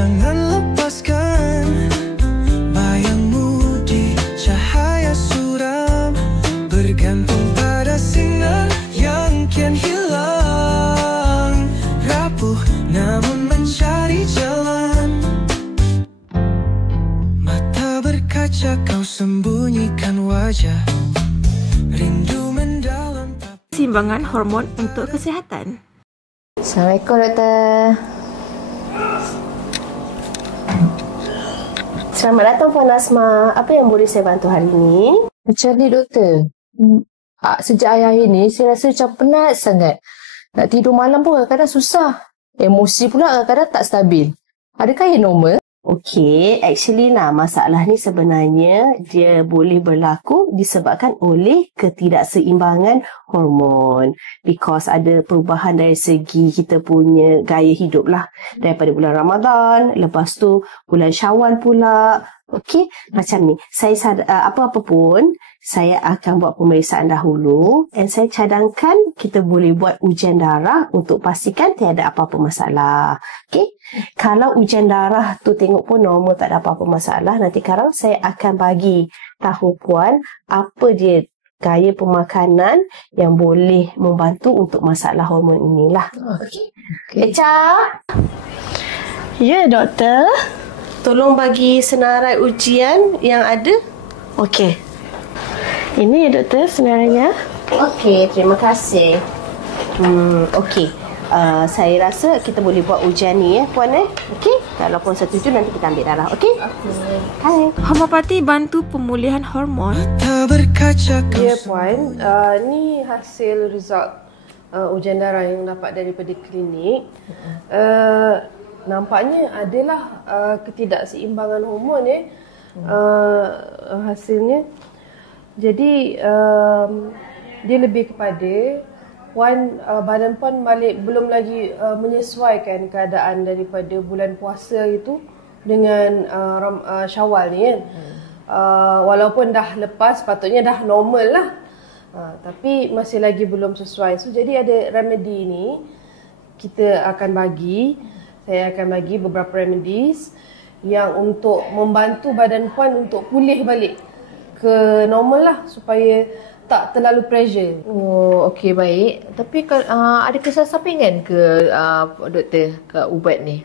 Jangan lepaskan bayangmu di cahaya suram, bergantung pada sinar yang kian hilang, rapuh namun mencari jalan. Mata berkaca kau sembunyikan wajah, rindu mendalam. Keseimbangan hormon untuk kesihatan. Assalamualaikum, Doktor. Selamat datang Puan Asma. Apa yang boleh saya bantu hari ini? Macam ni, Doktor. Sejak akhir-akhir ni, saya rasa macam penat sangat. Nak tidur malam pun kadang-kadang susah. Emosi pula kadang-kadang tak stabil. Adakah ia normal? Okey, actually masalah ni sebenarnya dia boleh berlaku disebabkan oleh ketidakseimbangan hormon. Because ada perubahan dari segi kita punya gaya hidup lah. Daripada bulan Ramadan, lepas tu bulan Syawal pula. Okey, macam ni. Saya apa-apa pun, saya akan buat pemeriksaan dahulu dan saya cadangkan kita boleh buat ujian darah untuk pastikan tiada apa-apa masalah. Okey, kalau ujian darah tu tengok pun normal, tak ada apa-apa masalah, nanti sekarang saya akan bagi tahu Puan apa dia gaya pemakanan yang boleh membantu untuk masalah hormon inilah. Okey. Echa. Ya, Doktor. Tolong bagi senarai ujian yang ada. Okey. Ini ya, Doktor, senarannya. Okey, terima kasih. Okey. Saya rasa kita boleh buat ujian ni Puan Okey. Kalau Puan setuju nanti kita ambil darah. Okey? Hai. Homopati bantu pemulihan hormon. Ya, Puan. Ni hasil result ujian darah yang dapat daripada klinik. Nampaknya adalah ketidakseimbangan hormon hasilnya. Jadi dia lebih kepada Puan, badan Puan belum lagi menyesuaikan keadaan daripada bulan puasa itu dengan Syawal ni kan. Walaupun dah lepas, patutnya dah normal lah. Tapi masih lagi belum sesuai. So jadi ada remedy ni kita akan bagi. Saya akan bagi beberapa remedies yang untuk membantu badan Puan untuk pulih balik ke normal lah, supaya tak terlalu pressure. Oh, okey, baik. Tapi ada kesan sampingan ke Doktor ke ubat ni?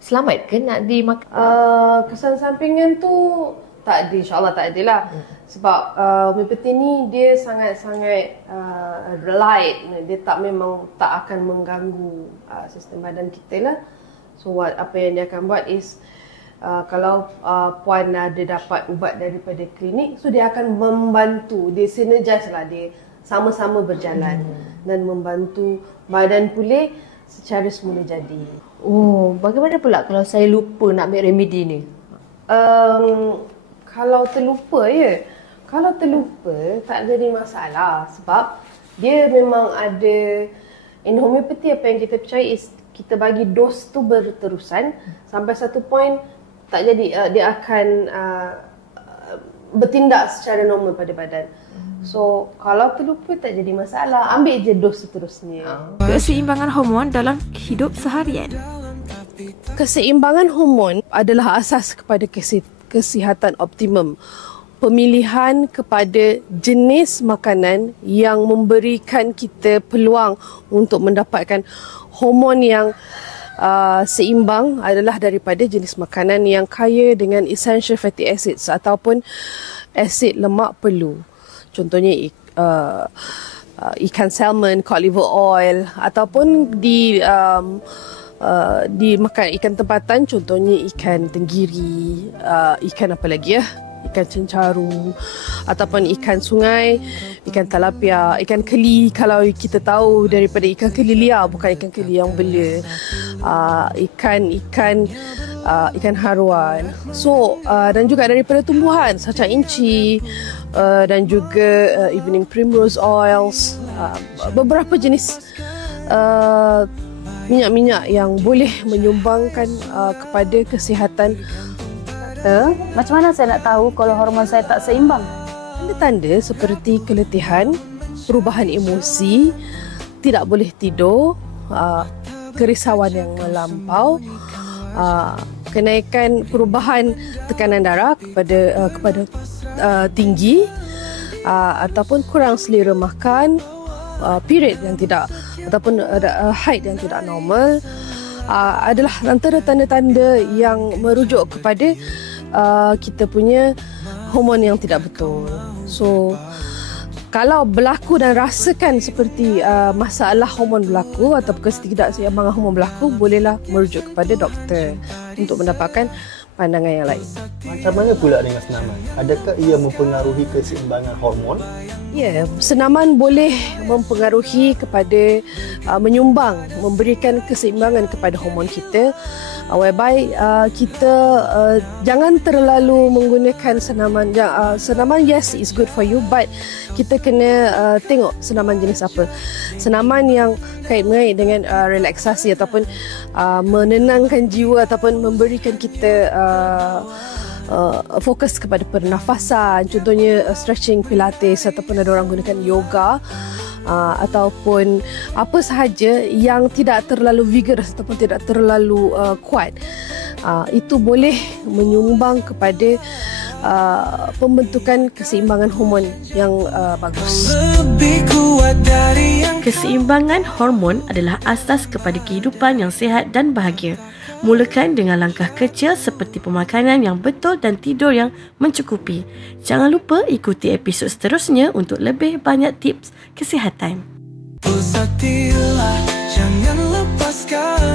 Selamat ke nak dimakan? Kesan sampingan tu tak ada, insyaAllah tak ada lah. Sebab homeopati ni dia sangat-sangat light. Dia memang tak akan mengganggu sistem badan kita lah. So apa yang dia akan buat is kalau Puan ada dapat ubat daripada klinik, so dia akan membantu, dia synergize lah, dia sama-sama berjalan dan membantu badan pulih secara semula jadi. Oh, bagaimana pula kalau saya lupa nak ambil remedi ni? Kalau terlupa kalau terlupa tak jadi masalah, sebab dia memang ada, in homeopati apa yang kita percaya is kita bagi dos tu berterusan sampai satu point tak jadi, dia akan bertindak secara normal pada badan. So kalau terlupa tak jadi masalah, ambil je dos seterusnya. Keseimbangan hormon dalam hidup seharian. Keseimbangan hormon adalah asas kepada kesihatan optimum. Pemilihan kepada jenis makanan yang memberikan kita peluang untuk mendapatkan hormon yang seimbang adalah daripada jenis makanan yang kaya dengan essential fatty acids ataupun asid lemak perlu. Contohnya ikan salmon, cod liver oil, ataupun di makan ikan tempatan, contohnya ikan tenggiri, ikan apa lagi ikan cencaru, ataupun ikan sungai, ikan talapia, ikan keli. Kalau kita tahu daripada ikan keli liar, bukan ikan keli yang bela, ikan haruan. So dan juga daripada tumbuhan macam inci, dan juga evening primrose oils, beberapa jenis minyak-minyak yang boleh menyumbangkan kepada kesihatan. Macam mana saya nak tahu kalau hormon saya tak seimbang? Tanda-tanda seperti keletihan, perubahan emosi, tidak boleh tidur, kerisauan yang melampau, kenaikan perubahan tekanan darah kepada tinggi, ataupun kurang selera makan, period yang tidak ataupun haid yang tidak normal, adalah antara tanda-tanda yang merujuk kepada kita punya hormon yang tidak betul. So kalau berlaku dan rasakan seperti masalah hormon berlaku ataupun ketidakseimbangan hormon berlaku, bolehlah merujuk kepada doktor untuk mendapatkan pandangan yang lain. Macam mana pula dengan senaman? Adakah ia mempengaruhi keseimbangan hormon? Ya, senaman boleh mempengaruhi kepada menyumbang, memberikan keseimbangan kepada hormon kita, whereby kita jangan terlalu menggunakan senaman. Senaman, yes, is good for you, but kita kena tengok senaman jenis apa. Senaman yang kait-mengait dengan relaksasi ataupun menenangkan jiwa ataupun memberikan kita fokus kepada pernafasan, contohnya stretching, pilates, ataupun ada orang gunakan yoga, ataupun apa sahaja yang tidak terlalu vigorous ataupun tidak terlalu kuat, itu boleh menyumbang kepada pembentukan keseimbangan hormon yang bagus. Keseimbangan hormon adalah asas kepada kehidupan yang sihat dan bahagia. Mulakan dengan langkah kecil seperti pemakanan yang betul dan tidur yang mencukupi. Jangan lupa ikuti episod seterusnya untuk lebih banyak tips kesihatan. Pusatilah, jangan lepaskan.